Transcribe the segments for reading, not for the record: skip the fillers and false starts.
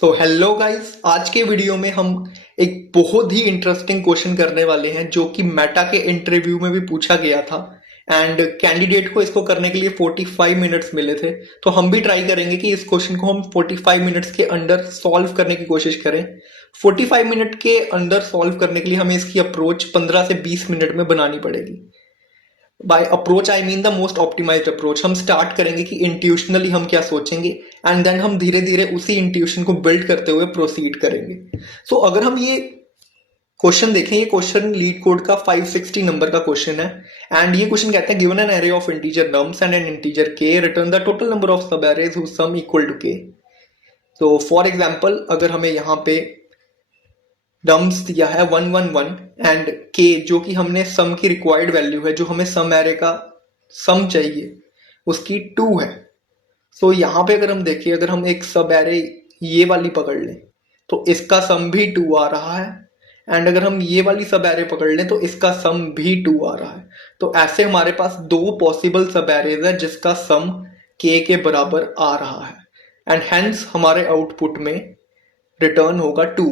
So hello guys, आज के video में हम एक बहुत ही इंटरेस्टिंग क्वेश्चन करने वाले हैं जो कि मेटा के इंटरव्यू में भी पूछा गया था। एंड कैंडिडेट को इसको करने के लिए 45 मिनट्स मिले थे। तो हम भी ट्राई करेंगे कि इस क्वेश्चन को हम 45 मिनट्स के अंदर सॉल्व करने की कोशिश करें। 45 मिनट के अंदर सॉल्व करने के लिए हमें इसकी अप्रोच 15 से 20 मिनट में बनानी पड़ेगी। By approach I mean the most optimized approach. हम स्टार्ट करेंगे कि इंट्यूशनली हम क्या सोचेंगे एंड देन हम धीरे धीरे उसी इंट्यूशन को बिल्ड करते हुए प्रोसीड करेंगे। सो अगर हम ये क्वेश्चन देखें, ये क्वेश्चन लीड कोड का 560 नंबर का क्वेश्चन है। एंड ये क्वेश्चन कहते हैं given an array of integer nums and an integer K, return the total number of subarrays whose sum equal to K. तो फॉर एग्जांपल अगर हमें यहाँ पे डम्स दिया है 111 एंड के जो कि हमने सम की रिक्वायर्ड वैल्यू है, जो हमें सम एरे का सम चाहिए उसकी 2 है। सो यहाँ पे अगर हम देखिए, अगर हम एक सब एरे ये वाली पकड़ लें तो इसका सम भी 2 आ रहा है। एंड अगर हम ये वाली सब एरे पकड़ लें तो इसका सम भी 2 आ रहा है। तो ऐसे हमारे पास दो पॉसिबल सब एरेज है जिसका सम के बराबर आ रहा है। एंड हेंस हमारे आउटपुट में रिटर्न होगा 2।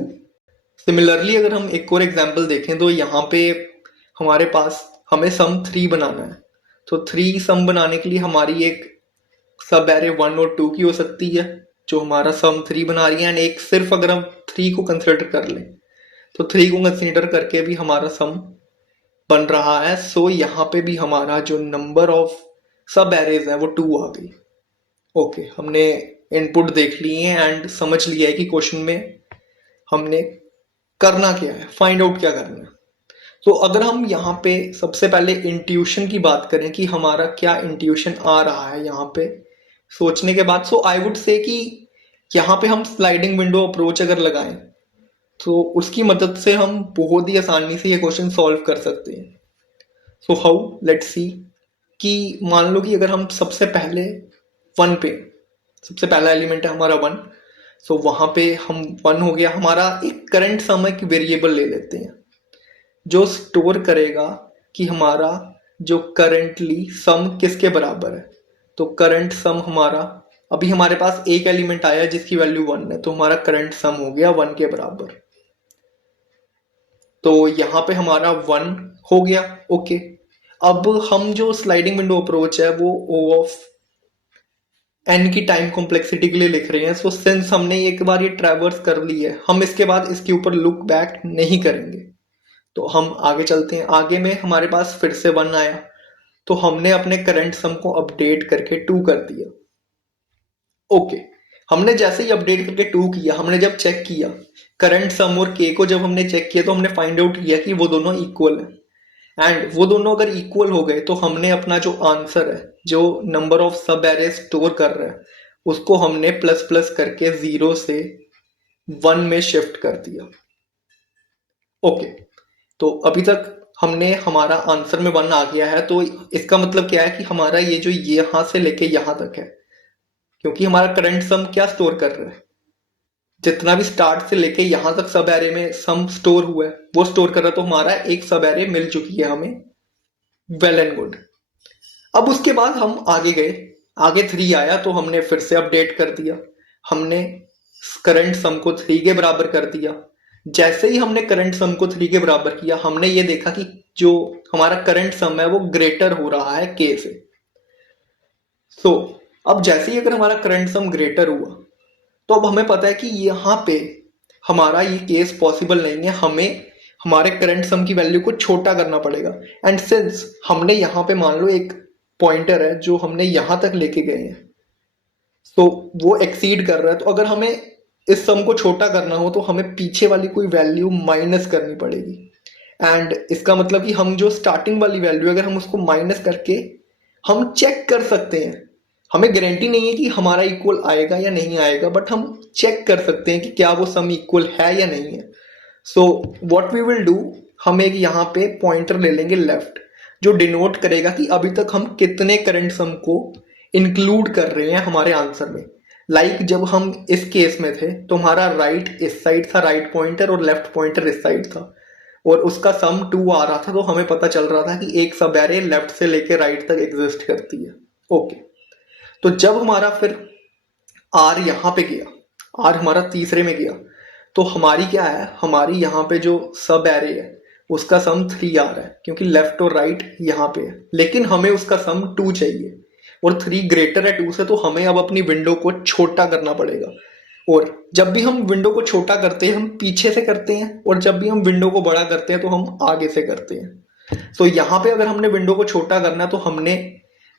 सिमिलरली अगर हम एक और एग्जांपल देखें तो यहाँ पे हमारे पास हमें सम 3 बनाना है। तो 3 सम बनाने के लिए हमारी एक सब एरे 1 और 2 की हो सकती है जो हमारा सम 3 बना रही है। एंड एक सिर्फ अगर हम 3 को कंसिडर कर लें तो 3 को कंसिडर करके भी हमारा सम बन रहा है। सो यहाँ पे भी हमारा जो नंबर ऑफ सब एरेज है वो 2 आ गई। ओके, हमने इनपुट देख लिए हैं एंड समझ लिया है कि क्वेश्चन में हमने करना क्या है, फाइंड आउट क्या करना है। तो अगर हम यहाँ पे सबसे पहले इंट्यूशन की बात करें कि हमारा क्या इंट्यूशन आ रहा है यहाँ पे सोचने के बाद, सो आई वुड से कि यहाँ पे हम स्लाइडिंग विंडो अप्रोच अगर लगाएं तो उसकी मदद से हम बहुत ही आसानी से ये क्वेश्चन सॉल्व कर सकते हैं। सो हाउ, लेट्स सी कि मान लो कि अगर हम सबसे पहले 1 पे, सबसे पहला एलिमेंट है हमारा 1। सो वहां पे हम 1 हो गया हमारा। एक करंट सम एक वेरिएबल ले लेते हैं जो स्टोर करेगा कि हमारा जो करंटली सम किसके बराबर है। तो करंट सम हमारा, अभी हमारे पास एक एलिमेंट आया जिसकी वैल्यू 1 है, तो हमारा करंट सम हो गया 1 के बराबर। तो यहाँ पे हमारा 1 हो गया। ओके, अब हम जो स्लाइडिंग विंडो अप्रोच है वो ओ ऑफ एन की टाइम कॉम्प्लेक्सिटी के लिए लिख रहे हैं। सो सिंस हमने एक बार ये ट्रैवर्स कर ली है, हम इसके बाद इसके ऊपर लुक बैक नहीं करेंगे। तो हम आगे चलते हैं। आगे में हमारे पास फिर से 1 आया तो हमने अपने करंट सम को अपडेट करके 2 कर दिया। ओके, हमने जैसे ही अपडेट करके 2 किया, हमने जब चेक किया करंट सम और के को, जब हमने चेक किया तो हमने फाइंड आउट किया कि वो दोनों इक्वल है। एंड वो दोनों अगर इक्वल हो गए तो हमने अपना जो आंसर है, जो नंबर ऑफ सब एरे स्टोर कर रहा है, उसको हमने प्लस प्लस करके 0 से 1 में शिफ्ट कर दिया। ओके, तो अभी तक हमने हमारा आंसर में 1 आ गया है। तो इसका मतलब क्या है कि हमारा ये जो यहां से लेके यहां तक है, क्योंकि हमारा करंट सम क्या स्टोर कर रहा है, जितना भी स्टार्ट से लेके यहां तक सब एरे में सम स्टोर हुआ है वो स्टोर कर रहा है। तो हमारा एक सब एरे मिल चुकी है हमें, वेल एंड गुड। अब उसके बाद हम आगे गए, आगे 3 आया तो हमने फिर से अपडेट कर दिया। हमने करंट सम को 3 के बराबर कर दिया। जैसे ही हमने करंट सम को 3 के बराबर किया, हमने ये देखा कि जो हमारा करंट सम है वो ग्रेटर हो रहा है के से। सो अब जैसे ही अगर हमारा करंट सम ग्रेटर हुआ तो अब हमें पता है कि यहाँ पे हमारा ये केस पॉसिबल नहीं है, हमें हमारे करंट सम की वैल्यू को छोटा करना पड़ेगा। एंड सिंस हमने यहाँ पे मान लो एक पॉइंटर है जो हमने यहाँ तक लेके गए हैं, तो वो एक्सीड कर रहा है। तो अगर हमें इस सम को छोटा करना हो तो हमें पीछे वाली कोई वैल्यू माइनस करनी पड़ेगी। एंड इसका मतलब कि हम जो स्टार्टिंग वाली वैल्यू, अगर हम उसको माइनस करके हम चेक कर सकते हैं, हमें गारंटी नहीं है कि हमारा इक्वल आएगा या नहीं आएगा, बट हम चेक कर सकते हैं कि क्या वो सम इक्वल है या नहीं है। So what we will do, हम एक यहाँ पे पॉइंटर ले लेंगे लेफ्ट, जो डिनोट करेगा कि अभी तक हम कितने करंट सम को इंक्लूड कर रहे हैं हमारे आंसर में। लाइक जब हम इस केस में थे तो हमारा राइट इस साइड था, राइट पॉइंटर, और लेफ्ट पॉइंटर इस साइड था, और उसका सम 2 आ रहा था। तो हमें पता चल रहा था कि एक सब एरे लेफ्ट से लेके राइट तक एग्जिस्ट करती है। ओके, तो जब हमारा फिर आर यहाँ पे गया, आर हमारा तीसरे में गया, तो हमारी क्या है, हमारी यहाँ पे जो सब एरे है उसका सम 3 आ रहा है क्योंकि लेफ्ट और राइट यहाँ पे है, लेकिन हमें उसका सम 2 चाहिए और 3 ग्रेटर है 2 से, तो हमें अब अपनी विंडो को छोटा करना पड़ेगा। और जब भी हम विंडो को छोटा करते हैं हम पीछे से करते हैं, और जब भी हम विंडो को बड़ा करते हैं तो हम आगे से करते हैं। तो यहाँ पे अगर हमने विंडो को छोटा करना है तो हमने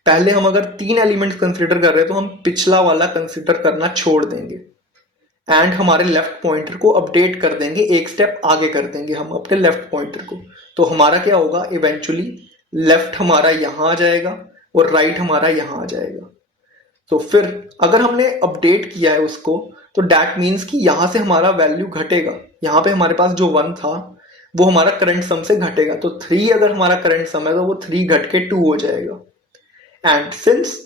पहले, हम अगर 3 एलिमेंट्स कंसिडर कर रहे हैं तो हम पिछला वाला कंसिडर करना छोड़ देंगे एंड हमारे लेफ्ट पॉइंटर को अपडेट कर देंगे, एक स्टेप आगे कर देंगे हम अपने लेफ्ट पॉइंटर को। तो हमारा क्या होगा, इवेंचुअली लेफ्ट हमारा यहाँ आ जाएगा और राइट हमारा यहाँ आ जाएगा। तो फिर अगर हमने अपडेट किया है उसको तो डैट मीन्स कि यहाँ से हमारा वैल्यू घटेगा, यहाँ पे हमारे पास जो 1 था वो हमारा करंट सम से घटेगा, तो 3 अगर हमारा करंट सम है तो वो 3 घट के 2 हो जाएगा। एंड सिंस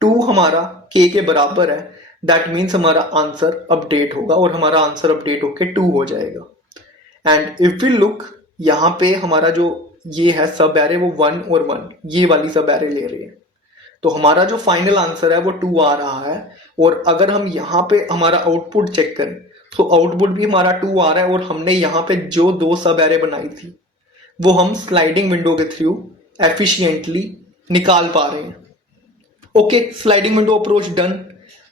2 हमारा k के बराबर है, दैट मीन्स हमारा आंसर अपडेट होगा और हमारा आंसर अपडेट होके 2 हो जाएगा। एंड इफ वी लुक, यहाँ पे हमारा जो ये है सब एरे वो 1 और 1 ये वाली सब एरे ले रहे हैं, तो हमारा जो फाइनल आंसर है वो 2 आ रहा है। और अगर हम यहाँ पे हमारा आउटपुट चेक करें तो आउटपुट भी हमारा 2 आ रहा है, और हमने यहाँ पे जो 2 सब एरे बनाई थी वो हम स्लाइडिंग विंडो के थ्रू एफिशिएंटली निकाल पा रहे हैं। Okay, sliding window approach done.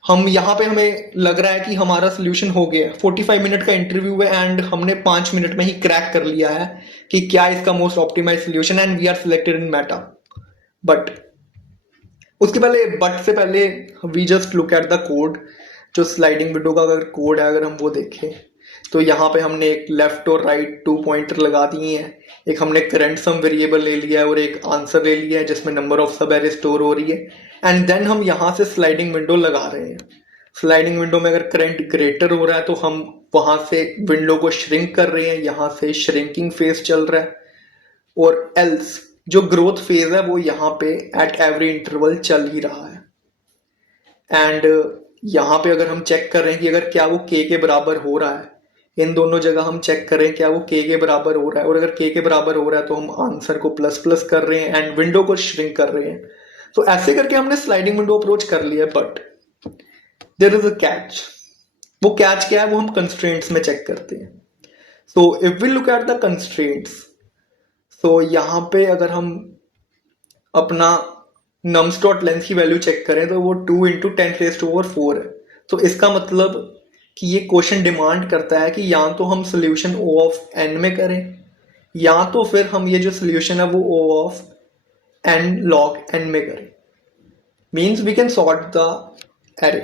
हम यहाँ पे हमें लग रहा है कि हमारा सोल्यूशन हो गया। 45 मिनट का इंटरव्यू है एंड हमने 5 मिनट में ही क्रैक कर लिया है कि क्या इसका most optimize solution, and we are selected in Meta. But उसके पहले, बट से पहले we just look at the code. जो स्लाइडिंग विंडो का अगर कोड है, अगर हम वो देखें तो यहाँ पे हमने एक लेफ्ट और राइट 2 पॉइंटर लगा दिए हैं, एक हमने करंट सम वेरिएबल ले लिया है और एक आंसर ले लिया है जिसमें नंबर ऑफ सब एरे स्टोर हो रही है। एंड देन हम यहाँ से स्लाइडिंग विंडो लगा रहे हैं। स्लाइडिंग विंडो में अगर करंट ग्रेटर हो रहा है तो हम वहां से विंडो को श्रिंक कर रहे हैं, यहाँ से श्रिंकिंग फेज चल रहा है, और एल्स जो ग्रोथ फेज है वो यहाँ पे एट एवरी इंटरवल चल ही रहा है। एंड यहाँ पे अगर हम चेक कर रहे हैं कि अगर क्या वो k के बराबर हो रहा है, इन दोनों जगह हम चेक कर रहे हैं क्या वो k के बराबर हो रहा है, और अगर k के बराबर हो रहा है तो हम आंसर को प्लस प्लस कर रहे हैं एंड विंडो को श्रिंक कर रहे हैं। तो ऐसे करके हमने स्लाइडिंग विंडो अप्रोच कर लिया। But there is a catch. वो कैच क्या है वो हम कंस्ट्रेंट्स में चेक करते हैं। So if we look at the constraints, तो यहाँ पे अगर हम अपना नम्स डॉट लेंथ की वैल्यू चेक करें तो वो 2 × 10⁴ है। तो इसका मतलब कि ये क्वेश्चन डिमांड करता है कि या तो हम सोल्यूशन O ऑफ n में करें, या तो फिर हम ये जो सोल्यूशन है वो O of n log n में करें। Means we can sort the array,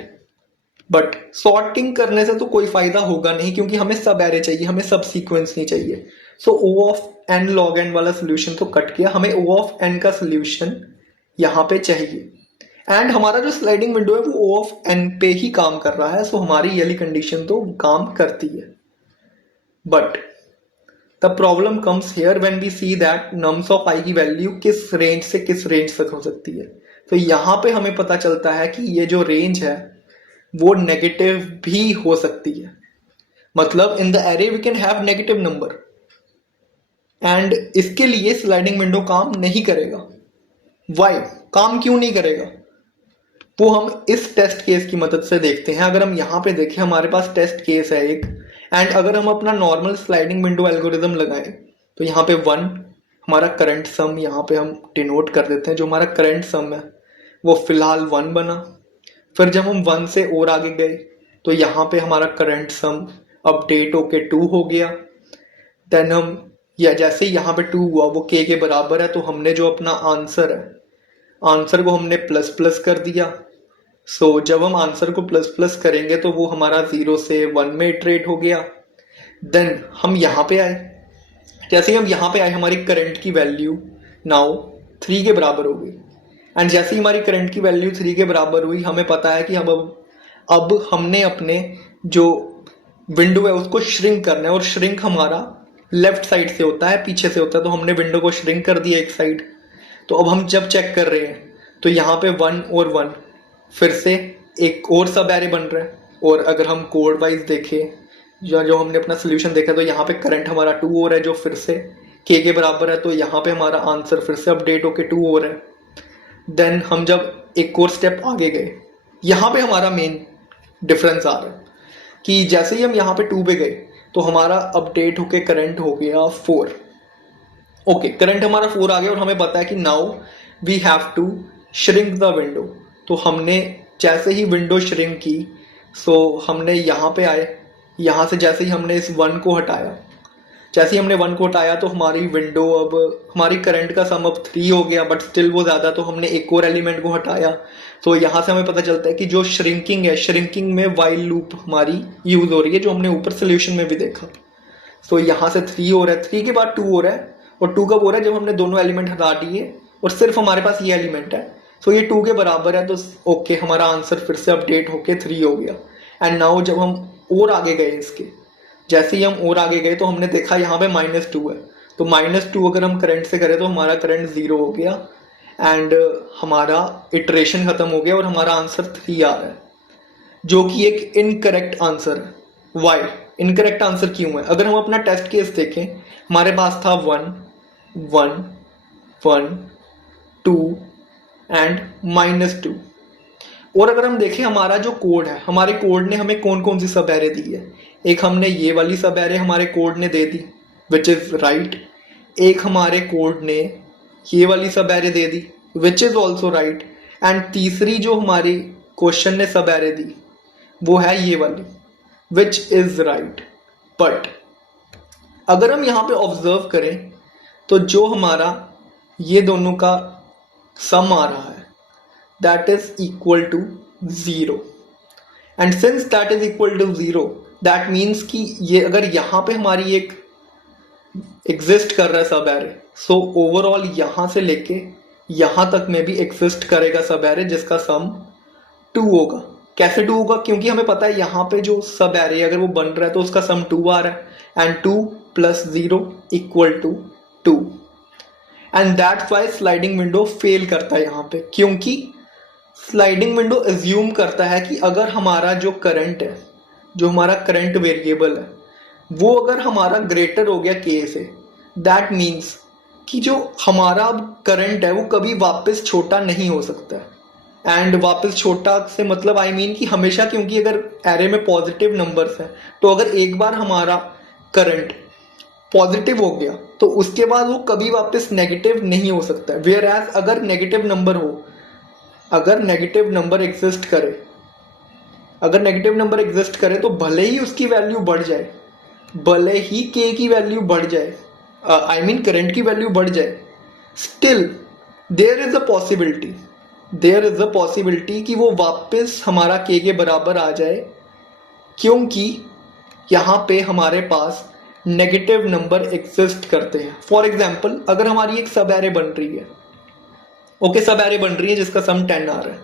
but sorting करने से तो कोई फायदा होगा नहीं क्योंकि हमें सब एरे चाहिए, हमें सब सीक्वेंस नहीं चाहिए। सो O of n log n वाला सोल्यूशन तो कट गया, हमें O ऑफ n का सोल्यूशन यहाँ पे चाहिए। एंड हमारा जो स्लाइडिंग विंडो है वो O ऑफ n पे ही काम कर रहा है, सो हमारी ये वाली कंडीशन तो काम करती है। But the problem comes here when we see that nums of i की वैल्यू किस रेंज से किस रेंज तक हो सकती है। तो यहाँ पे हमें पता चलता है कि ये जो रेंज है वो नेगेटिव भी हो सकती है। मतलब in the array we can have negative number, and इसके लिए स्लाइडिंग विंडो काम नहीं करेगा। वाई काम क्यों नहीं करेगा वो हम इस टेस्ट केस की मदद से देखते हैं। अगर हम यहाँ पे देखें, हमारे पास टेस्ट केस है एक, एंड अगर हम अपना नॉर्मल स्लाइडिंग विंडो एल्गोरिदम लगाएं तो यहाँ पे 1 हमारा करंट सम, यहाँ पे हम डिनोट कर देते हैं जो हमारा करंट सम है वो फिलहाल 1 बना। फिर जब हम 1 से और आगे गए तो यहाँ पे हमारा करंट सम अपडेट होके 2 हो गया। देन हम, या जैसे ही यहाँ पे 2 हुआ वो k के बराबर है, तो हमने जो अपना आंसर है, आंसर को हमने प्लस प्लस कर दिया। सो जब हम आंसर को प्लस प्लस करेंगे तो वो हमारा 0 से 1 में इटरेट हो गया। देन हम यहाँ पे आए, जैसे ही हम यहाँ पे आए हमारी करंट की वैल्यू नाउ 3 के बराबर हो गई। एंड जैसे ही हमारी करंट की वैल्यू 3 के बराबर हुई, हमें पता है कि अब हमने अपने जो विंडो है उसको श्रिंक करना है, और श्रिंक हमारा लेफ्ट साइड से होता है, पीछे से होता है। तो हमने विंडो को श्रिंक कर दिया एक साइड। तो अब हम जब चेक कर रहे हैं तो यहाँ पे 1 और 1 फिर से एक और सब एरे बन रहा है। और अगर हम कोड वाइज देखें, जो हमने अपना सोल्यूशन देखा, तो यहाँ पे करंट हमारा 2 हो रहा है जो फिर से k के बराबर है, तो यहाँ पे हमारा आंसर फिर से अपडेट होके 2 हो रहा है। देन हम जब एक और स्टेप आगे गए, यहाँ पे हमारा मेन डिफरेंस आ रहा है। कि जैसे ही हम यहाँ पे 2 पे गए तो हमारा अपडेट होके करंट हो गया 4। ओके, करंट हमारा 4 आ गया और हमें पता है कि now we have to shrink the window. तो हमने जैसे ही विंडो श्रिंक की, सो हमने यहाँ पे आए, यहाँ से जैसे ही हमने इस 1 को हटाया, जैसे ही हमने 1 को हटाया तो हमारी विंडो, अब हमारी करंट का सम अब 3 हो गया, बट स्टिल वो ज़्यादा, तो हमने एक और एलिमेंट को हटाया। तो यहाँ से हमें पता चलता है कि जो श्रिंकिंग है, श्रिंकिंग में वाइल लूप हमारी यूज़ हो रही है, जो हमने ऊपर सोल्यूशन में भी देखा। तो यहाँ से 3 हो रहा है, 3 के बाद 2 हो रहा है, और 2 कब हो रहा है, जब हमने दोनों एलिमेंट हटा दिए और सिर्फ हमारे पास ये एलिमेंट है। सो ये 2 के बराबर है, तो ओके, हमारा आंसर फिर से अपडेट होके 3 हो गया। एंड नाउ जब हम और आगे गए इसके, जैसे ही हम और आगे गए तो हमने देखा यहाँ पे -2 है। तो -2 अगर हम करंट से करें तो हमारा करंट 0 हो गया एंड हमारा इटरेशन खत्म हो गया और हमारा आंसर 3 आ रहा है, जो कि एक इनकरेक्ट आंसर है। वाई इनकरेक्ट आंसर क्यों है? अगर हम अपना टेस्ट केस देखें, हमारे पास था 1 1 1 2 एंड -2। और अगर हम देखें हमारा जो कोड है, हमारे कोड ने हमें कौन कौन सी सब एरे दी है। एक हमने ये वाली सब एरे हमारे कोड ने दे दी, विच इज़ राइट। एक हमारे कोड ने ये वाली सब array they the, which is also right. And तीसरी जो हमारी क्वेश्चन ने सब एरे दी वो है ये वाली, विच इज़ राइट। बट अगर हम यहाँ पे ऑब्जर्व करें तो जो हमारा ये दोनों का सम आ रहा है, that is equal to 0, and since that is equal to 0, that means कि ये अगर यहाँ पे हमारी एक एग्जिस्ट कर रहा है सब एरे, सो ओवरऑल यहाँ से लेके यहाँ तक में भी एग्जिस्ट करेगा सब एरे जिसका सम 2 होगा। कैसे 2 होगा? क्योंकि हमें पता है यहाँ पे जो सब एरे अगर वो बन रहा है तो उसका सम 2 आ रहा है, and 2 + 0 = 2। And that's why sliding window fail करता है यहाँ पे, क्योंकि स्लाइडिंग विंडो एज्यूम करता है कि अगर हमारा जो करंट है, जो हमारा करंट वेरिएबल है, वो अगर हमारा ग्रेटर हो गया k से, दैट मीन्स कि जो हमारा करंट है वो कभी वापस छोटा नहीं हो सकता है। एंड वापस छोटा से मतलब आई मीन कि हमेशा, क्योंकि अगर एरे में पॉजिटिव नंबर्स हैं तो अगर एक बार हमारा करंट पॉजिटिव हो गया तो उसके बाद वो कभी वापस नेगेटिव नहीं हो सकता है। वेयर एज अगर नेगेटिव नंबर हो, अगर नेगेटिव नंबर एग्जिस्ट करे, अगर नेगेटिव नंबर एग्जिस्ट करे तो भले ही उसकी वैल्यू बढ़ जाए, भले ही k की वैल्यू बढ़ जाए, आई मीन करंट की वैल्यू बढ़ जाए, still there is a possibility, there is a possibility कि वो वापस हमारा k के बराबर आ जाए, क्योंकि यहाँ पे हमारे पास नेगेटिव नंबर एग्जिस्ट करते हैं। फॉर एग्जाम्पल, अगर हमारी एक सब एरे बन रही है, ओके, सब एरे बन रही है जिसका सम 10 आ रहा है,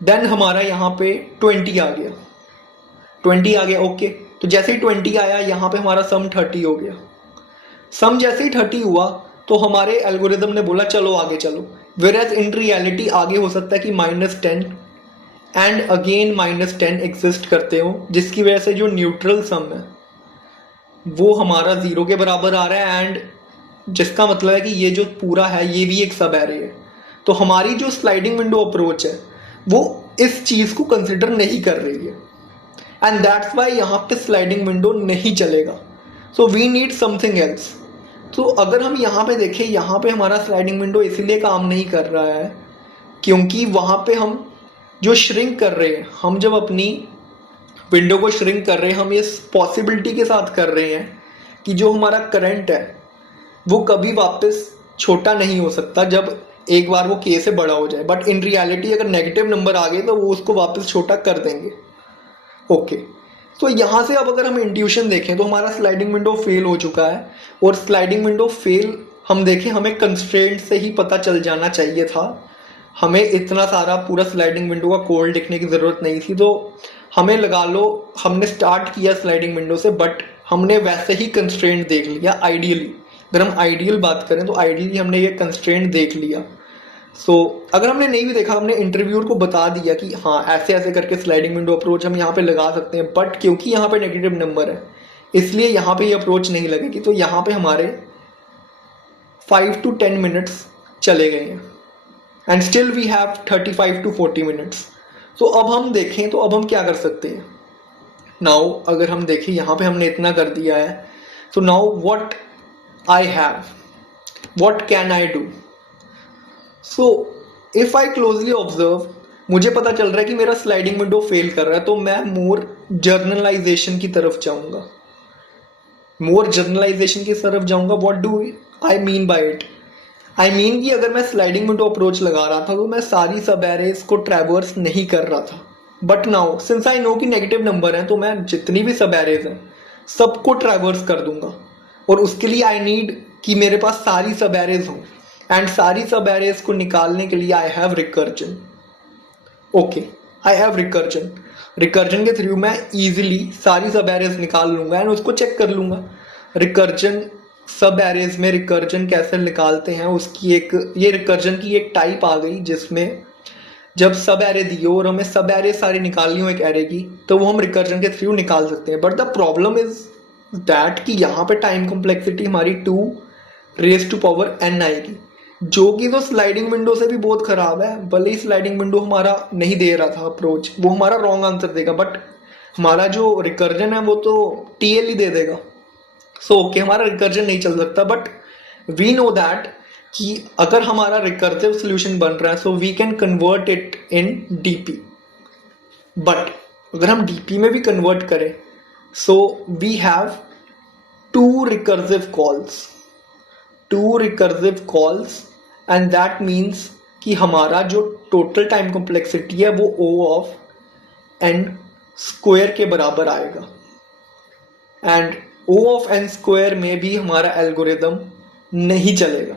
देन हमारा यहाँ पे 20 आ गया, 20 आ गया, ओके। तो जैसे ही 20 आया यहाँ पे हमारा सम 30 हो गया। सम जैसे ही 30 हुआ तो हमारे एल्गोरिदम ने बोला चलो आगे चलो, वेयरएज इन रियलिटी आगे हो सकता है कि -10 एंड अगेन -10 एग्जिस्ट करते हो, जिसकी वजह से जो न्यूट्रल सम है वो हमारा 0 के बराबर आ रहा है, एंड जिसका मतलब है कि ये जो पूरा है ये भी एक सब एरे है। तो हमारी जो स्लाइडिंग विंडो अप्रोच है वो इस चीज़ को कंसिडर नहीं कर रही है, एंड दैट्स वाई यहाँ पे स्लाइडिंग विंडो नहीं चलेगा। So we need something else. तो अगर हम यहाँ पे देखें, यहाँ पे हमारा स्लाइडिंग विंडो इसीलिए काम नहीं कर रहा है क्योंकि वहाँ पे हम जो श्रिंक कर रहे हैं, हम जब अपनी विंडो को श्रिंक कर रहे हैं, हम इस पॉसिबिलिटी के साथ कर रहे हैं कि जो हमारा करंट है वो कभी वापस छोटा नहीं हो सकता जब एक बार वो k से बड़ा हो जाए। बट इन रियलिटी अगर नेगेटिव नंबर आ गए तो वो उसको वापस छोटा कर देंगे, ओके। तो यहाँ से अब अगर हम इंट्यूशन देखें तो हमारा स्लाइडिंग विंडो फेल हो चुका है, और स्लाइडिंग विंडो फेल हम देखें, हमें कंस्ट्रेंट से ही पता चल जाना चाहिए था, हमें इतना सारा पूरा स्लाइडिंग विंडो का कोड लिखने की ज़रूरत नहीं थी। तो हमें लगा लो हमने स्टार्ट किया स्लाइडिंग विंडो से, बट हमने वैसे ही कंस्ट्रेंट देख लिया आइडियली। अगर हम आइडियल बात करें तो आइडियली हमने ये कंस्ट्रेंट देख लिया। सो अगर हमने नहीं भी देखा, हमने इंटरव्यूअर को बता दिया कि हाँ ऐसे ऐसे करके स्लाइडिंग विंडो अप्रोच हम यहाँ पे लगा सकते हैं, बट क्योंकि यहाँ पे नेगेटिव नंबर है इसलिए यहाँ पे ये अप्रोच नहीं लगेगी। तो यहाँ पे हमारे 5 to 10 मिनट्स चले गए हैं, and still we have 35 to 40 minutes. तो अब हम देखें तो अब हम क्या कर सकते हैं। नाउ अगर हम देखें यहाँ पे हमने इतना कर दिया है, so now what I have, what can I do. So if I closely observe, मुझे पता चल रहा है कि मेरा स्लाइडिंग विंडो फेल कर रहा है, तो मैं मोर जर्नलाइजेशन की तरफ जाऊंगा, मोर जर्नलाइजेशन की तरफ जाऊंगा। What do I mean bye it? I mean कि अगर मैं स्लाइडिंग विंडो अप्रोच लगा रहा था तो मैं सारी सब एरेज को ट्रैवर्स नहीं कर रहा था, but now since I know कि नेगेटिव नंबर है, तो मैं जितनी भी सब एरेज हैं सबको ट्रैवर्स कर दूंगा। और उसके लिए आई नीड कि मेरे पास सारी सब एरेज हों, एंड सारी सब एरेज को निकालने के लिए I have recursion. Okay, I have recursion. Recursion के थ्रू मैं इजीली सारी सब एरेज निकाल लूंगा एंड उसको चेक कर लूंगा। रिकर्जन सब एरेज में रिकर्जन कैसे निकालते हैं उसकी एक, ये रिकर्जन की एक टाइप आ गई जिसमें जब सब एरे दी हो और हमें सब एरे सारी निकालनी हो एक एरे की, तो वो हम रिकर्जन के थ्रू निकाल सकते हैं। But the problem is that कि यहाँ पे टाइम कॉम्प्लेक्सिटी हमारी 2⁻n आएगी, जो कि तो स्लाइडिंग विंडो से भी बहुत खराब है। भले ही स्लाइडिंग विंडो हमारा नहीं दे रहा था अप्रोच, वो हमारा रॉन्ग आंसर देगा, बट हमारा जो रिकर्जन है वो तो टीएल ही दे देगा। सो ओके, हमारा रिकर्जन नहीं चल सकता। बट वी नो दैट कि अगर हमारा रिकर्सिव सोल्यूशन बन रहा है, so we can convert it in DP. But अगर हम डीपी में भी कन्वर्ट करें, so we have to recursive calls and that means कि हमारा जो टोटल टाइम कॉम्प्लेक्सिटी है वो O ऑफ n स्क्वायर के बराबर आएगा। And O of n square में भी हमारा एल्गोरिदम नहीं चलेगा।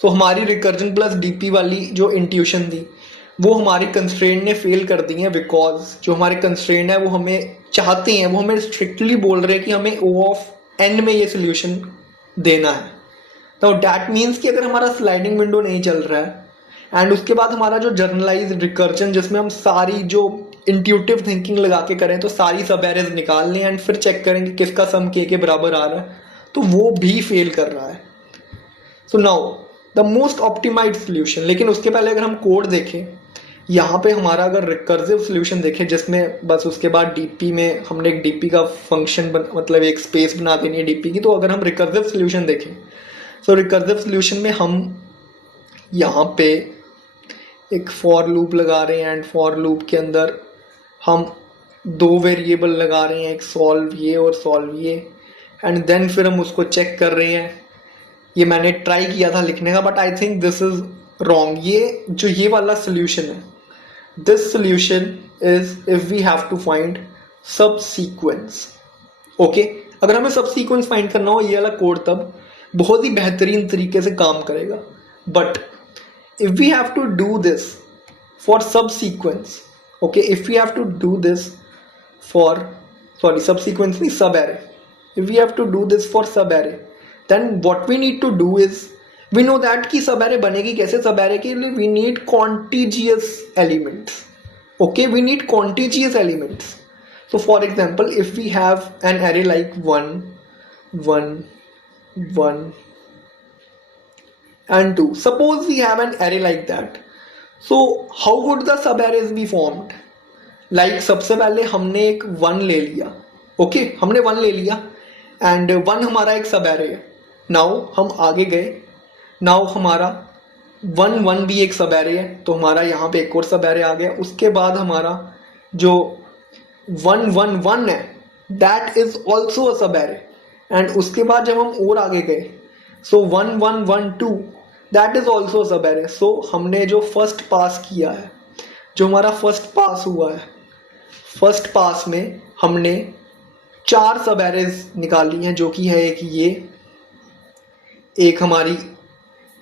सो हमारी रिकर्जन प्लस डीपी वाली जो इंट्यूशन थी वो हमारी कंस्ट्रेंट ने फेल कर दी है, बिकॉज जो हमारे कंस्ट्रेंट है वो हमें चाहते हैं, वो हमें स्ट्रिक्टली बोल रहे हैं कि हमें O ऑफ n में ये सोल्यूशन देना है। तो डैट मीन्स कि अगर हमारा स्लाइडिंग विंडो नहीं चल रहा है एंड उसके बाद हमारा जो जर्नलाइज रिकर्जन जिसमें हम सारी जो इंट्यूटिव थिंकिंग लगा के करें, तो सारी सब एरेज निकाल लें एंड फिर चेक करें कि किसका सम के बराबर आ रहा है, तो वो भी फेल कर रहा है। So now the most optimize solution, लेकिन उसके पहले अगर हम कोड देखें, यहाँ पे हमारा अगर रिकर्सिव सोल्यूशन देखें जिसमें बस उसके बाद डीपी में हमने एक डीपी का फंक्शन मतलब एक स्पेस बना देनी है डीपी की, तो अगर हम रिकर्सिव सोल्यूशन देखें, सो रिकर्सिव सोल्यूशन में हम यहाँ पे एक फॉर लूप लगा रहे हैं एंड फॉर लूप के अंदर हम दो वेरिएबल लगा रहे हैं, एक सॉल्व ये और सॉल्व ये, एंड देन फिर हम उसको चेक कर रहे हैं। ये मैंने ट्राई किया था लिखने का, but I think this is wrong. ये जो ये वाला सोल्यूशन है, this solution is if we have to find subsequence. Okay, अगर हमें सब सीक्वेंस फाइंड करना हो, ये वाला कोड तब बहुत ही बेहतरीन तरीके से काम करेगा। But if we have to do this for subsequence, okay, if we have to do this for subsequence नहीं, subarray, if we have to do this for sub array, then what we need to do is, we know that कि सब array बनेगी कैसे। सब array के लिए we need contiguous elements, okay, we need contiguous elements. So for example, if we have an array like 1 1 1 and 2, suppose we have an array like that, so how would the sub arrays be formed? Like सबसे पहले हमने एक 1 ले लिया, okay, हमने 1 ले लिया and 1 हमारा एक सब एरे है। नाउ हम आगे गए, नाउ हमारा 1 1 भी एक सब एरे है, तो हमारा यहाँ पे एक और सब एरे आ गया। उसके बाद हमारा जो 1 1 1 है दैट इज ऑल्सो अ सब एरे, एंड उसके बाद जब हम और आगे गए, सो 1 1 1 2 दैट इज ऑल्सो सब एरे। सो हमने जो फर्स्ट पास किया है, जो हमारा फर्स्ट पास हुआ है, फर्स्ट पास में हमने 4 सब एरेज निकाली हैं, जो कि है एक ये, एक हमारी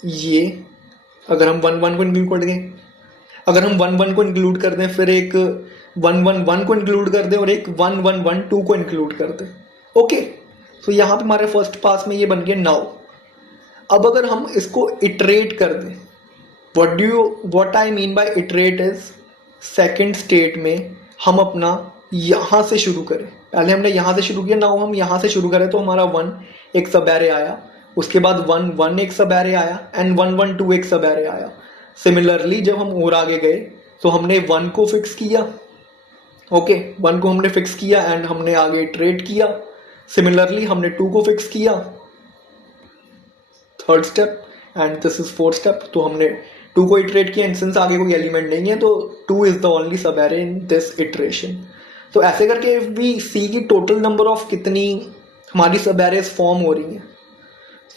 ये, अगर हम 1 1 को इंक्लूड कर दें, अगर हम 1 1 को इंक्लूड कर दें, फिर एक 1 1 1 को इंक्लूड कर दें और एक 1 1 1 2 को इंक्लूड कर दें। ओके, तो यहाँ पे हमारे फर्स्ट पास में ये बन गया। नाउ अब अगर हम इसको इटरेट कर दें, what I mean bye iterate is, second state में हम अपना यहाँ से शुरू करें। पहले हमने यहाँ से शुरू किया, नाउ हम यहाँ से शुरू करें, तो हमारा 1 एक सब एरे आया, उसके बाद 1 1 एक सब एरे आया एंड 1 1 2 एक सब एरे आया। सिमिलरली जब हम और आगे गए तो हमने 1 को फिक्स किया, ओके, 1 को हमने फिक्स किया एंड हमने आगे इटरेट किया। सिमिलरली हमने 2 को फिक्स किया, third step, and this is fourth step. तो हमने 2 को इटरेट किया एंड सिंस आगे कोई एलिमेंट नहीं है तो 2 इज द ओनली सब एरे इन दिस इटरेशन। तो ऐसे करके इफ वी सी की टोटल नंबर ऑफ कितनी हमारी सब एरेज फॉर्म हो रही हैं,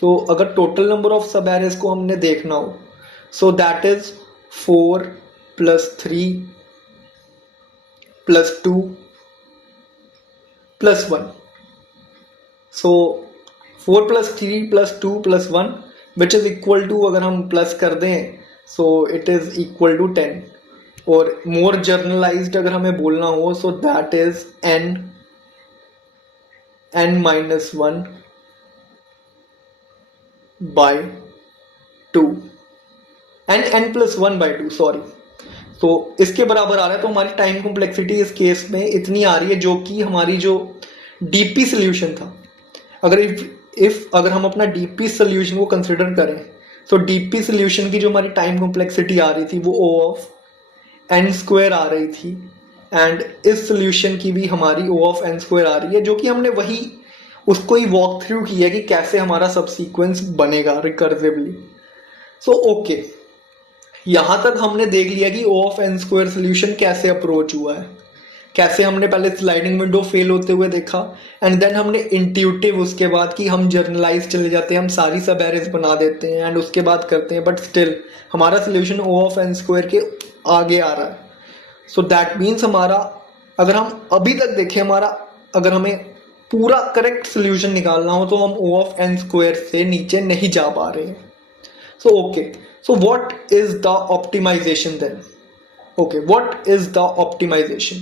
सो अगर total number of subarrays को हमने देखना हो, so that is 4 + 3 + 2 + 1। So 4 + 3 + 2 + 1 which is equal to, अगर हम प्लस कर दें so it is equal to 10। और मोर जर्नलाइज्ड अगर हमें बोलना हो, so that is n -1 by 2 n +1/2, sorry. तो इसके बराबर आ रहा है। तो हमारी टाइम कॉम्प्लेक्सिटी इस केस में इतनी आ रही है, जो कि हमारी जो डीपी सोल्यूशन था, अगर हम अपना डीपी सोल्यूशन को कंसिडर करें, तो डीपी सोल्यूशन की जो हमारी टाइम कॉम्प्लेक्सिटी आ रही थी वो O(n)² आ रही थी, एंड इस सोल्यूशन की भी हमारी O(n)² आ रही है, जो कि हमने वही उसको ही वॉक थ्रू किया है कि कैसे हमारा सबसीक्वेंस बनेगा रिकर्सिवली। सो ओके, यहां तक हमने देख लिया कि O(n)² सोल्यूशन कैसे अप्रोच हुआ है, कैसे हमने पहले स्लाइडिंग विंडो फेल होते हुए देखा, एंड देन हमने इंट्यूटिव उसके बाद कि हम जर्नलाइज चले जाते हैं, हम सारी सब एरेज बना देते हैं एंड उसके बाद करते हैं, बट स्टिल हमारा सोल्यूशन O(n)² के आगे आ रहा है। सो दैट मीन्स हमारा, अगर हम अभी तक देखें, अगर हमें पूरा करेक्ट सोल्यूशन निकालना हो तो हम O(n)² से नीचे नहीं जा पा रहे हैं। So okay, so what is the optimization then? Okay, what is the optimization?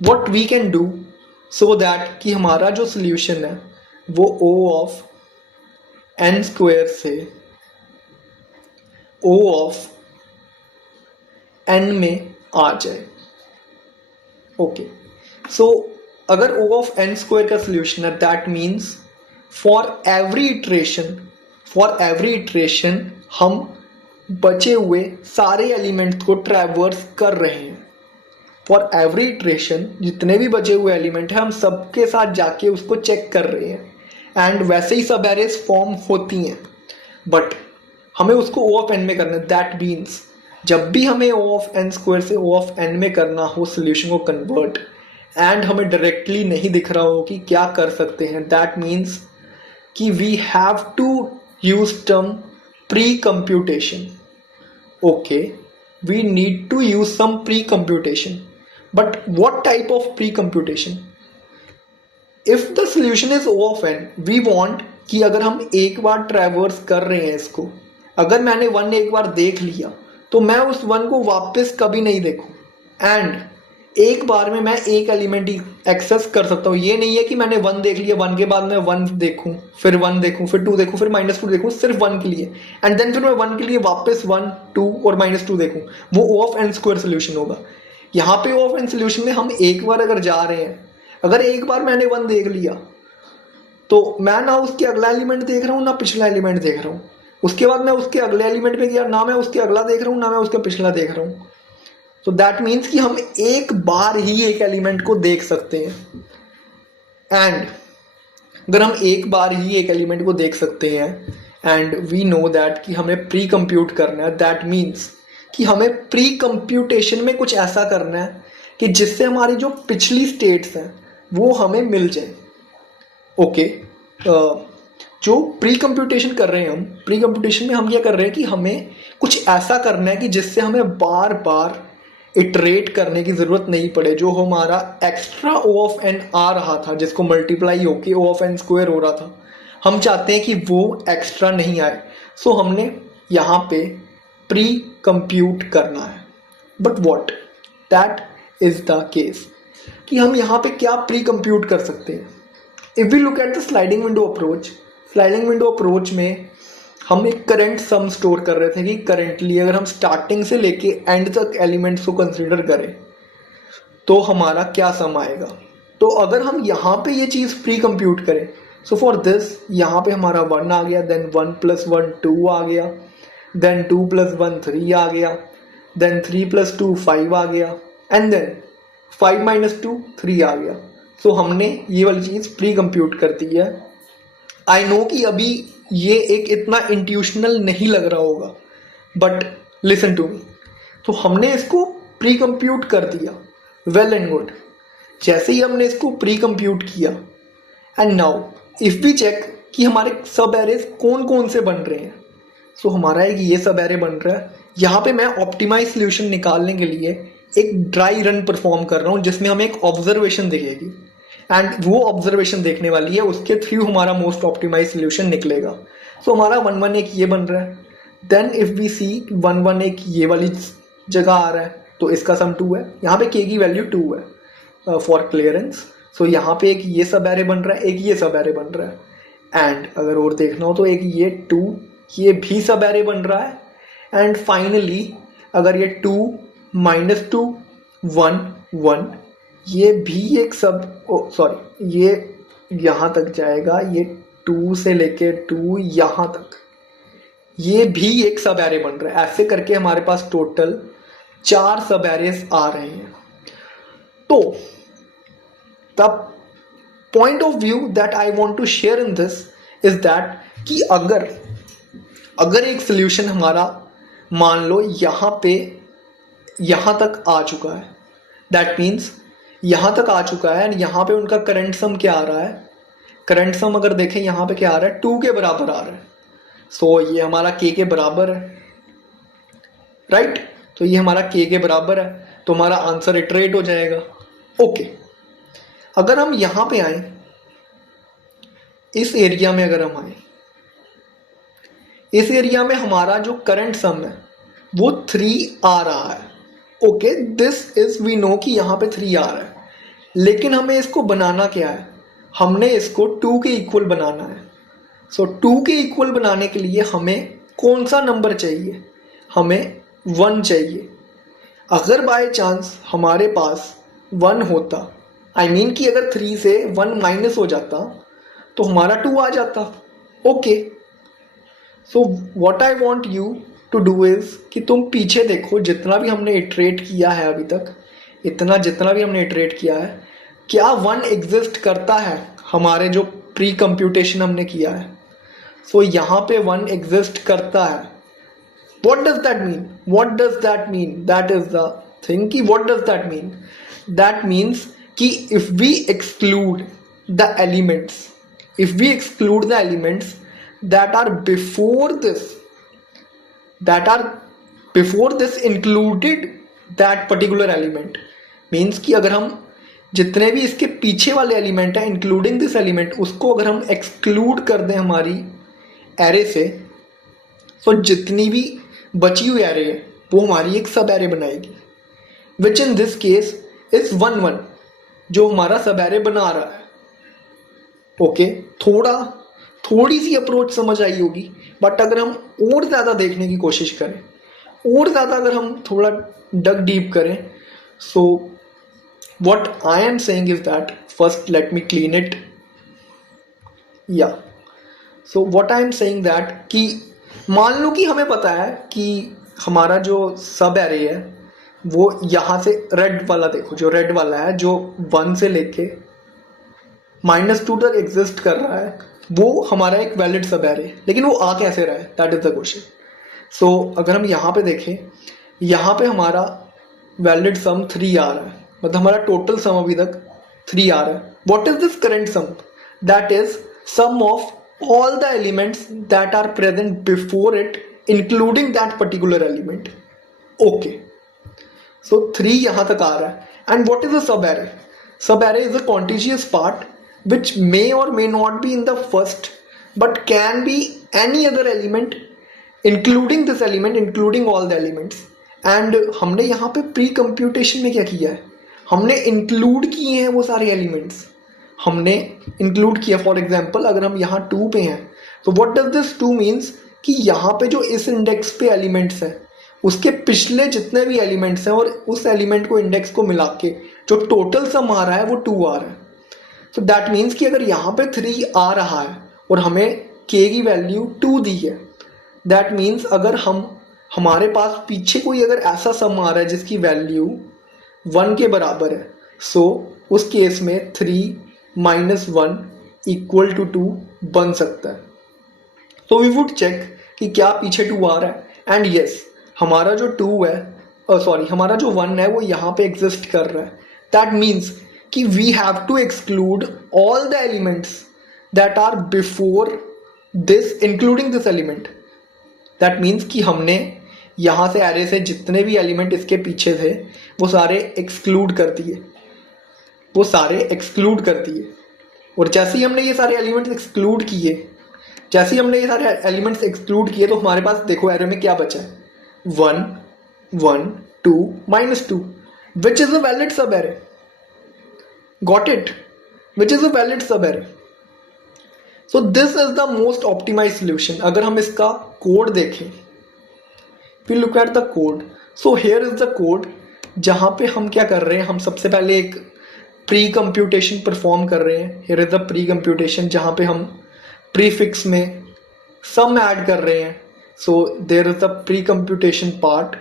What we can do so that कि हमारा जो solution है वो O(n)² से O(n) में आ जाए। Okay, so अगर O(n)² का solution है, that means for every iteration हम बचे हुए सारे एलिमेंट्स को ट्रैवर्स कर रहे हैं। फॉर एवरी इटरेशन जितने भी बचे हुए एलिमेंट हैं हम सबके साथ जाके उसको चेक कर रहे हैं, एंड वैसे ही सब एरेज फॉर्म होती हैं, बट हमें उसको O(n) में करना है। दैट मीन्स जब भी हमें O(n)² से O(n) में करना हो सोल्यूशन को कन्वर्ट, एंड हमें डायरेक्टली नहीं दिख रहा हो कि क्या कर सकते हैं, दैट मीन्स कि we have to use term pre-computation. Okay, we need to use some pre-computation, but what type of pre-computation? If the solution is O(n), we want कि अगर हम एक बार ट्रैवर्स कर रहे हैं इसको, अगर मैंने 1 एक बार देख लिया तो मैं उस 1 को वापस कभी नहीं देखूं, एंड एक बार में मैं एक एलिमेंट ही एक्सेस कर सकता हूँ। ये नहीं है कि मैंने 1 देख लिया, 1 के बाद मैं 1 देखूं, फिर 1 देखूं, फिर 2 देखूं, फिर -2 देखूं, सिर्फ 1 के लिए, एंड देन फिर मैं 1 के लिए वापस 1, 2 और -2 देखूं। वो O(n)² सोल्यूशन होगा। यहाँ पे O(n) सोल्यूशन में हम एक बार अगर जा रहे हैं, अगर एक बार मैंने 1 देख लिया तो मैं ना उसके अगला एलिमेंट देख रहा हूँ ना पिछला एलिमेंट देख रहा हूँ, उसके बाद मैं उसके अगले एलिमेंट पे गया, ना मैं उसके अगला देख रहा हूँ ना मैं उसका पिछला देख रहा हूँ। तो दैट मीन्स कि हम एक बार ही एक एलिमेंट को देख सकते हैं, एंड अगर हम एक बार ही एक एलिमेंट को देख सकते हैं एंड वी नो दैट कि हमें प्री कंप्यूट करना है, दैट मीन्स कि हमें प्री कंप्यूटेशन में कुछ ऐसा करना है कि जिससे हमारी जो पिछली स्टेट्स हैं वो हमें मिल जाए। ओके, जो प्री कंप्यूटेशन कर रहे हैं हम, प्री कंप्यूटेशन में हम क्या कर रहे हैं कि हमें कुछ ऐसा करना है कि जिससे हमें बार बार इटरेट करने की ज़रूरत नहीं पड़े। जो हमारा एक्स्ट्रा O(n) आ रहा था, जिसको मल्टीप्लाई होके O(n)² हो रहा था, हम चाहते हैं कि वो एक्स्ट्रा नहीं आए। सो हमने यहाँ पे प्री कंप्यूट करना है, but what that is the case कि हम यहाँ पे क्या प्री कंप्यूट कर सकते हैं। If we look at the sliding window approach में हम एक करंट सम स्टोर कर रहे थे कि करंटली अगर हम स्टार्टिंग से लेके एंड तक एलिमेंट्स को कंसीडर करें तो हमारा क्या सम आएगा। तो अगर हम यहाँ पे ये चीज़ प्री कंप्यूट करें, सो फॉर दिस यहाँ पे हमारा 1 आ गया, देन 1 + 1 2 आ गया, देन 2 + 1 3 आ गया, देन 3 + 2 5 आ गया, एंड देन 5 माइनस 2 3 आ गया। सो हमने ये वाली चीज़ प्री कंप्यूट कर दी है। आई नो कि अभी ये एक इतना इंट्यूशनल नहीं लग रहा होगा, बट लिसन टू मी। तो हमने इसको प्री कंप्यूट कर दिया, वेल एंड गुड। जैसे ही हमने इसको प्री कंप्यूट किया, and now if we check कि हमारे सब एरेज कौन कौन से बन रहे हैं। सो हमारा एक ये सब एरे बन रहा है। यहाँ पे मैं ऑप्टिमाइज सोल्यूशन निकालने के लिए एक ड्राई रन परफॉर्म कर रहा हूँ, जिसमें हमें एक ऑब्जर्वेशन दिखेगी, एंड वो ऑब्जर्वेशन देखने वाली है, उसके थ्रू हमारा मोस्ट ऑप्टिमाइज सोल्यूशन निकलेगा। सो हमारा 1 1 एक ये बन रहा है। देन इफ वी सी 1 1 एक ये वाली जगह आ रहा है, तो इसका सम 2 है। यहाँ पे k की वैल्यू 2 है फॉर क्लियरेंस। सो यहाँ पे एक ये सब एरे बन रहा है, एक ये सब एरे बन रहा है, एंड अगर और देखना हो तो एक ये 2 ये भी सब एरे बन रहा है, एंड फाइनली अगर ये 2 माइनस 2 1 1 ये भी एक सब सॉरी ये यहाँ तक जाएगा, ये 2 से लेके 2 यहाँ तक, ये भी एक सब एरे बन रहा है। ऐसे करके हमारे पास टोटल 4 सब एरेज आ रहे हैं। तो the point of view that I want to share in this is that कि अगर एक सोल्यूशन हमारा मान लो यहाँ पे यहाँ तक आ चुका है, दैट मीन्स यहाँ तक आ चुका है, एंड यहाँ पे उनका करंट सम क्या आ रहा है, करंट सम अगर देखें यहाँ पे क्या आ रहा है, 2 के बराबर आ रहा है। सो ये हमारा k के बराबर है, राइट। तो ये हमारा k के बराबर है, तो हमारा आंसर इटरेट हो जाएगा। ओके, अगर हम यहाँ पे आए, इस एरिया में अगर हम आए, इस एरिया में हमारा जो करंट सम है वो 3 आ रहा है। Okay, this is we know कि यहाँ पे 3 आ रहा है, लेकिन हमें इसको बनाना क्या है, हमने इसको 2 के इक्वल बनाना है। सो 2 के इक्वल बनाने के लिए हमें कौन सा नंबर चाहिए, हमें 1 चाहिए। अगर बाय चांस हमारे पास 1 होता, आई मीन कि अगर 3 से 1 माइनस हो जाता तो हमारा 2 आ जाता। Okay, so what I want you to do is कि तुम पीछे देखो, जितना भी हमने इटरेट किया है अभी तक, जितना भी हमने इटरेट किया है, क्या 1 एग्जिस्ट करता है हमारे जो प्री कंप्यूटेशन हमने किया है। सो यहाँ पे 1 एग्जिस्ट करता है। What does that mean, what does that mean, that is the thing कि what does that mean. That means कि if we exclude the elements, if we exclude the elements that are before this included that particular element, means कि अगर हम जितने भी इसके पीछे वाले एलिमेंट हैं इंक्लूडिंग दिस एलिमेंट, उसको अगर हम एक्सक्लूड कर दें हमारी एरे से, तो जितनी भी बची हुई एरे है वो हमारी एक सब एरे बनाएगी, विच इन दिस केस इज 1 1 जो हमारा सब एरे बना रहा है। ओके, थोड़ी सी अप्रोच समझ आई होगी, बट अगर हम और ज़्यादा देखने की कोशिश करें, और ज़्यादा अगर हम थोड़ा डग डीप करें, so what I am saying is that, first let me clean it, या so what I am saying that कि मान लो कि हमें पता है कि हमारा जो सब एरे है वो यहाँ से रेड वाला देखो, जो रेड वाला है जो 1 से लेके -2 तक एग्जिस्ट कर रहा है, वो हमारा एक वैलिड सब एरे, लेकिन वो आ कैसे रहा है, दैट इज द क्वेश्चन। सो अगर हम यहाँ पे देखें, यहाँ पे हमारा वैलिड सम 3 आ रहा है, मतलब हमारा टोटल सम अभी तक 3 आ रहा है। What is this current sum, that is sum of all the elements that are present before it including that particular element. Okay, so 3 यहाँ तक आ रहा है, एंड व्हाट इज अ सब एरे, सब array is a contiguous part which may or may not be in the first but can be any other element including this element, including all the elements। and हमने यहाँ पे pre computation में क्या किया है, हमने include किए हैं वो सारे एलिमेंट्स, हमने इंक्लूड किया। फॉर एग्जांपल अगर हम यहाँ 2 पे हैं, तो व्हाट डज दिस 2 मीन्स कि यहाँ पे जो इस इंडेक्स पे एलिमेंट्स हैं उसके पिछले जितने भी एलिमेंट्स हैं और उस एलिमेंट को इंडेक्स को मिला के जो टोटल सम आ रहा है वो 2 आ रहा है। तो दैट मीन्स कि अगर यहाँ पे 3 आ रहा है और हमें k की वैल्यू 2 दी है, दैट मीन्स अगर हमारे पास पीछे कोई अगर ऐसा सम आ रहा है जिसकी वैल्यू 1 के बराबर है, सो उस केस में 3 - 1 = 2 बन सकता है। तो वी वुड चेक कि क्या पीछे 2 आ रहा है, एंड यस हमारा जो 2 है, सॉरी हमारा जो 1 है वो यहाँ पे एग्जिस्ट कर रहा है। दैट मीन्स कि we have to exclude all the elements that are before this including this element. That means कि हमने यहाँ से एरे से जितने भी एलिमेंट इसके पीछे थे वो सारे एक्सक्लूड कर दिए, वो सारे एक्सक्लूड कर दिए। और जैसे ही हमने ये सारे एलिमेंट्स एक्सक्लूड किए, जैसे ही हमने ये सारे एलिमेंट्स एक्सक्लूड किए, तो हमारे पास देखो एरे में क्या बचा है, 1 1 2 -2 which is a valid sub array. Got it? Which is a valid sub array. So this is the most optimize solution. अगर हम इसका कोड देखें, फिर look at the code. So here is the code, जहां पे हम क्या कर रहे हैं, हम सबसे पहले एक प्री कंप्यूटेशन परफॉर्म कर रहे हैं। Hair is the pre computation, जहां पे हम प्रीफिक्स में सम ऐड कर रहे हैं। So there is the precomputation part.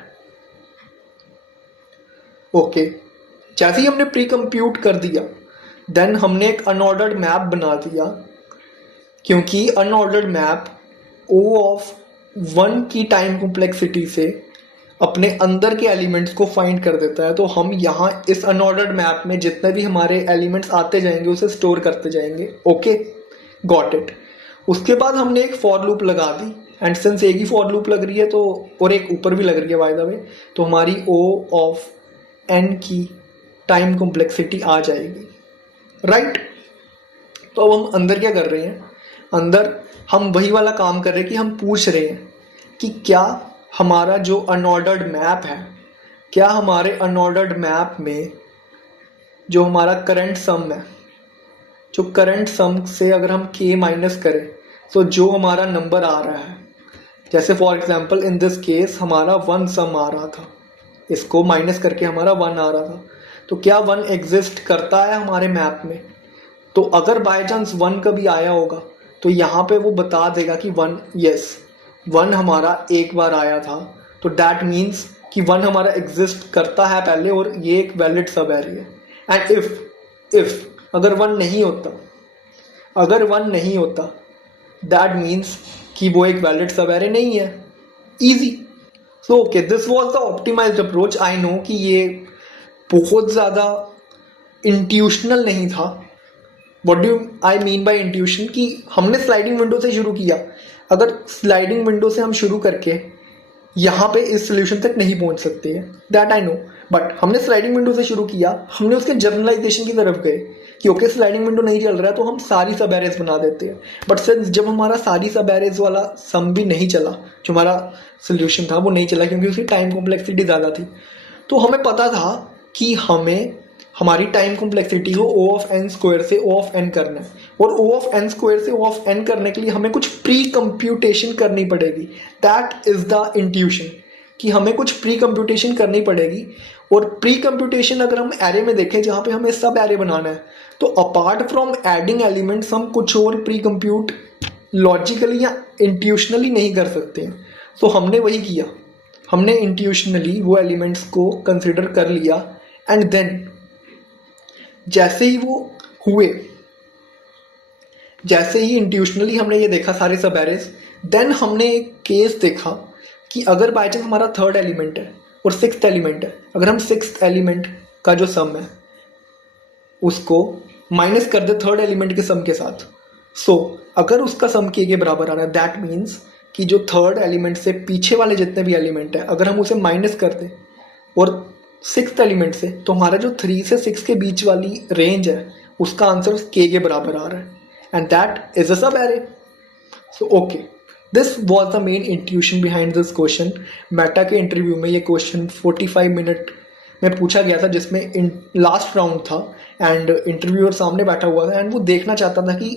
Okay, जैसे ही हमने प्री कंप्यूट कर दिया, देन हमने एक अनऑर्डर्ड मैप बना दिया, क्योंकि अनऑर्डर्ड मैप O ऑफ 1 की टाइम कॉम्प्लेक्सिटी से अपने अंदर के एलिमेंट्स को फाइंड कर देता है। तो हम यहाँ इस अनऑर्डर्ड मैप में जितने भी हमारे एलिमेंट्स आते जाएंगे उसे स्टोर करते जाएंगे। Okay, got it. उसके बाद हमने एक फॉर लूप लगा दी, एंड सिंस एक ही फॉर लूप लग रही है तो, और एक ऊपर भी लग रही है बाय द वे, तो हमारी O ऑफ n की टाइम कॉम्प्लेक्सिटी आ जाएगी, राइट। तो अब हम अंदर क्या कर रहे हैं, अंदर हम वही वाला काम कर रहे हैं कि हम पूछ रहे हैं कि क्या हमारा जो अनऑर्डर्ड मैप है, क्या हमारे अनऑर्डर्ड मैप में जो हमारा करंट सम है, जो करंट सम से अगर हम k माइनस करें तो जो हमारा नंबर आ रहा है, जैसे for example in this case हमारा 1 सम आ रहा था, इसको माइनस करके हमारा 1 आ रहा था, तो क्या 1 एग्जिस्ट करता है हमारे मैप में। तो अगर बाय चांस 1 कभी आया होगा तो यहाँ पे वो बता देगा कि 1, यस 1 हमारा एक बार आया था, तो दैट मीन्स कि 1 हमारा एग्जिस्ट करता है पहले और ये एक वैलिड सब एरे है। एंड इफ अगर 1 नहीं होता, अगर 1 नहीं होता, दैट मीन्स कि वो एक वैलिड सब एरे नहीं है। Easy. So okay, this was the optimized approach. I know कि ये बहुत ज़्यादा इंट्यूशनल नहीं था। What do I mean by intuition, कि हमने स्लाइडिंग विंडो से शुरू किया। अगर स्लाइडिंग विंडो से हम शुरू करके यहाँ पे इस सोल्यूशन तक नहीं पहुँच सकते हैं, दैट आई नो, बट हमने स्लाइडिंग विंडो से शुरू किया, हमने उसके जर्नलाइजेशन की तरफ गए कि ओके स्लाइडिंग विंडो नहीं चल रहा है तो हम सारी सब एरेज बना देते हैं। बट सिंस जब हमारा सारी सब एरेज वाला सम भी नहीं चला, जो हमारा सोल्यूशन था वो नहीं चला क्योंकि उसकी टाइम कॉम्प्लेक्सिटी ज़्यादा थी, तो हमें पता था कि हमें हमारी टाइम कॉम्प्लेक्सिटी को O ऑफ n स्क्वायर से O ऑफ n करना है, और O ऑफ n स्क्वायर से O ऑफ n करने के लिए हमें कुछ प्री कंप्यूटेशन करनी पड़ेगी। दैट इज द इंट्यूशन, कि हमें कुछ प्री कंप्यूटेशन करनी पड़ेगी। और प्री कंप्यूटेशन अगर हम एरे में देखें जहाँ पे हमें सब एरे बनाना है, तो अपार्ट फ्रॉम एडिंग एलिमेंट्स हम कुछ और प्री कंप्यूट लॉजिकली या इंट्यूशनली नहीं कर सकते हैं। तो हमने वही किया, हमने इंट्यूशनली वो एलिमेंट्स को कंसिडर कर लिया, एंड देन जैसे ही वो हुए, जैसे ही इंट्यूशनली हमने ये देखा सारे सब एरेज, देन हमने एक केस देखा कि अगर बाय चांस हमारा थर्ड एलिमेंट है और सिक्स्थ एलिमेंट है, अगर हम सिक्स्थ एलिमेंट का जो सम है उसको माइनस कर दे थर्ड एलिमेंट के सम के साथ, सो अगर उसका सम के बराबर आ रहा है, दैट मीन्स कि जो थर्ड एलिमेंट से पीछे वाले जितने भी एलिमेंट है अगर हम उसे माइनस कर दें और सिक्स्थ एलिमेंट से, तो हमारा जो 3 से 6 के बीच वाली रेंज है उसका आंसर के बराबर आ रहा है, एंड दैट इज अ सब array. So okay, this was the main intuition behind this question. Meta के इंटरव्यू में ये क्वेश्चन 45 मिनट में पूछा गया था, जिसमें लास्ट राउंड था एंड इंटरव्यूअर सामने बैठा हुआ था, एंड वो देखना चाहता था कि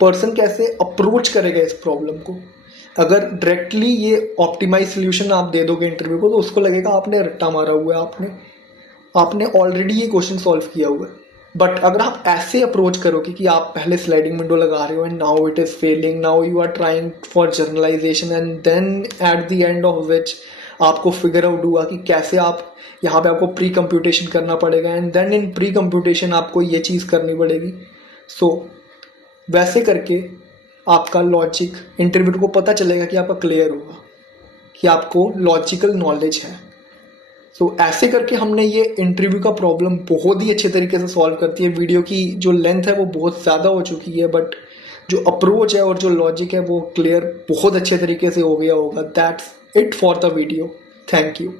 पर्सन कैसे अप्रोच करेगा इस प्रॉब्लम को। अगर डायरेक्टली ये ऑप्टिमाइज सोल्यूशन आप दे दोगे इंटरव्यू को, तो उसको लगेगा आपने रट्टा मारा हुआ है, आपने ऑलरेडी ये क्वेश्चन सॉल्व किया हुआ है। बट अगर आप ऐसे अप्रोच करोगे कि आप पहले स्लाइडिंग विंडो लगा रहे हो and now it is failing, now you are trying for generalization, and then at the end of which आपको फिगर आउट हुआ कि कैसे आप यहाँ पे आपको प्री कंप्यूटेशन करना पड़ेगा and then in precomputation आपको ये चीज़ करनी पड़ेगी। सो वैसे करके आपका लॉजिक इंटरव्यू को पता चलेगा कि आपका क्लियर होगा, कि आपको लॉजिकल नॉलेज है। सो ऐसे करके हमने ये इंटरव्यू का प्रॉब्लम बहुत ही अच्छे तरीके से सॉल्व करती है। वीडियो की जो लेंथ है वो बहुत ज़्यादा हो चुकी है, बट जो अप्रोच है और जो लॉजिक है वो क्लियर बहुत अच्छे तरीके से हो गया होगा। That's it for the video. Thank you.